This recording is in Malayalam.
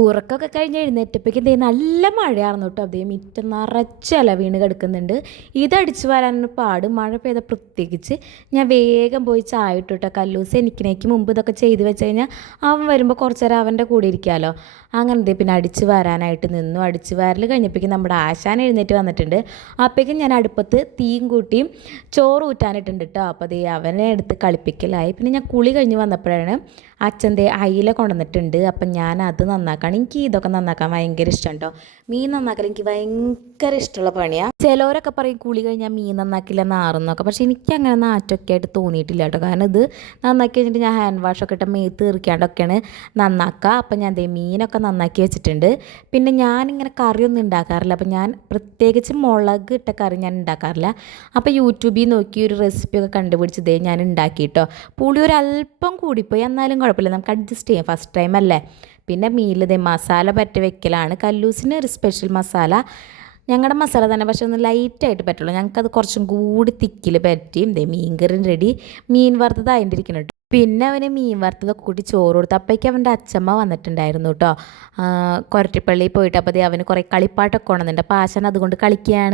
ഉറക്കമൊക്കെ കഴിഞ്ഞ് എഴുന്നേറ്റപ്പോഴേക്കും ദേ നല്ല മഴയായിരുന്നു കേട്ടോ. അതേ മിറ്റം നിറച്ച് ഇല വീണ് കിടക്കുന്നുണ്ട്. ഇതടിച്ചു വരാനാണ് പാട്. മഴ പെയ്ത പ്രത്യേകിച്ച് ഞാൻ വേഗം പോയി ചായ ഇട്ടു കേട്ടോ. കല്ലൂസ് എനിക്കിനേക്ക് മുമ്പ് ഇതൊക്കെ ചെയ്ത് വെച്ച് കഴിഞ്ഞാൽ അവൻ വരുമ്പോൾ കുറച്ച് നേരം അവൻ്റെ കൂടെ ഇരിക്കാമല്ലോ. അങ്ങനത്തെ പിന്നെ അടിച്ചു വരാനായിട്ട് നിന്നു. അടിച്ചു വാരൽ കഴിഞ്ഞപ്പോഴേക്കും നമ്മുടെ ആശാൻ എഴുന്നേറ്റ് വന്നിട്ടുണ്ട്. അപ്പോഴേക്കും ഞാൻ അടുപ്പത്ത് തീയും കൂട്ടിയും ചോറ് ഊറ്റാനിട്ടുണ്ട് കേട്ടോ. അപ്പോൾ അതേ അവനെ എടുത്ത് കളിപ്പിക്കലായി. പിന്നെ ഞാൻ കുളി കഴിഞ്ഞ് വന്നപ്പോഴാണ് അച്ഛൻ്റെ അയില കൊണ്ടുവന്നിട്ടുണ്ട്. അപ്പം ഞാൻ അത് നന്നാക്കണം. എനിക്ക് ഇതൊക്കെ നന്നാക്കാൻ ഭയങ്കര ഇഷ്ടം കേട്ടോ. മീൻ നന്നാക്കൽ എനിക്ക് ഭയങ്കര ഇഷ്ടമുള്ള പണിയാണ്. ചിലവരൊക്കെ പറയും കുളി കഴിഞ്ഞാൽ മീൻ നന്നാക്കില്ല നാറുന്നൊക്കെ. പക്ഷേ എനിക്ക് അങ്ങനെ നാറ്റൊക്കെ ആയിട്ട് തോന്നിയിട്ടില്ല കേട്ടോ. കാരണം ഇത് നന്നാക്കി കഴിഞ്ഞിട്ട് ഞാൻ ഹാൻഡ് വാഷൊക്കെ ഇട്ട് മേത്ത് തീർക്കാണ്ടൊക്കെയാണ് നന്നാക്കുക. അപ്പം ഞാൻ ദേ മീനൊക്കെ നന്നാക്കി വെച്ചിട്ടുണ്ട്. പിന്നെ ഞാനിങ്ങനെ കറിയൊന്നും ഉണ്ടാക്കാറില്ല. അപ്പം ഞാൻ പ്രത്യേകിച്ച് മുളക് ഇട്ട കറി ഞാൻ ഉണ്ടാക്കാറില്ല. അപ്പോൾ യൂട്യൂബിൽ നോക്കി ഒരു റെസിപ്പിയൊക്കെ കണ്ടുപിടിച്ച് ദേ ഞാൻ ഉണ്ടാക്കി കേട്ടോ. പുളി ഒരല്പം കൂടിപ്പോയി, എന്നാലും കുഴപ്പമില്ല, നമുക്ക് അഡ്ജസ്റ്റ് ചെയ്യാം, ഫസ്റ്റ് ടൈം അല്ലേ. പിന്നെ മീനിൽ ദേ മസാല പറ്റി വെക്കലാണ്. കല്ലൂസിന് ഒരു സ്പെഷ്യൽ മസാല, ഞങ്ങളുടെ മസാല തന്നെ, പക്ഷെ ഒന്ന് ലൈറ്റായിട്ട് പറ്റുള്ളൂ. ഞങ്ങൾക്കത് കുറച്ചും കൂടി തിക്കിൽ പറ്റിയും ദേ മീൻ കറി റെഡി. മീൻ വറുത്തത് അതിൻ്റെ ഇരിക്കണം കേട്ടോ. പിന്നെ അവന് മീൻ വറുത്തതൊക്കെ കൂട്ടി ചോറ് കൊടുത്തു. അപ്പോഴേക്കും അവൻ്റെ അച്ഛമ്മ വന്നിട്ടുണ്ടായിരുന്നു കേട്ടോ. കൊരട്ടിപ്പള്ളിയിൽ പോയിട്ട്. അപ്പോൾ അവന് കുറേ കളിപ്പാട്ടൊക്കെ കൊണ്ടുവന്നിട്ടുണ്ട്. അപ്പോൾ ആശാൻ അതുകൊണ്ട് കളിക്കുകയാണ്.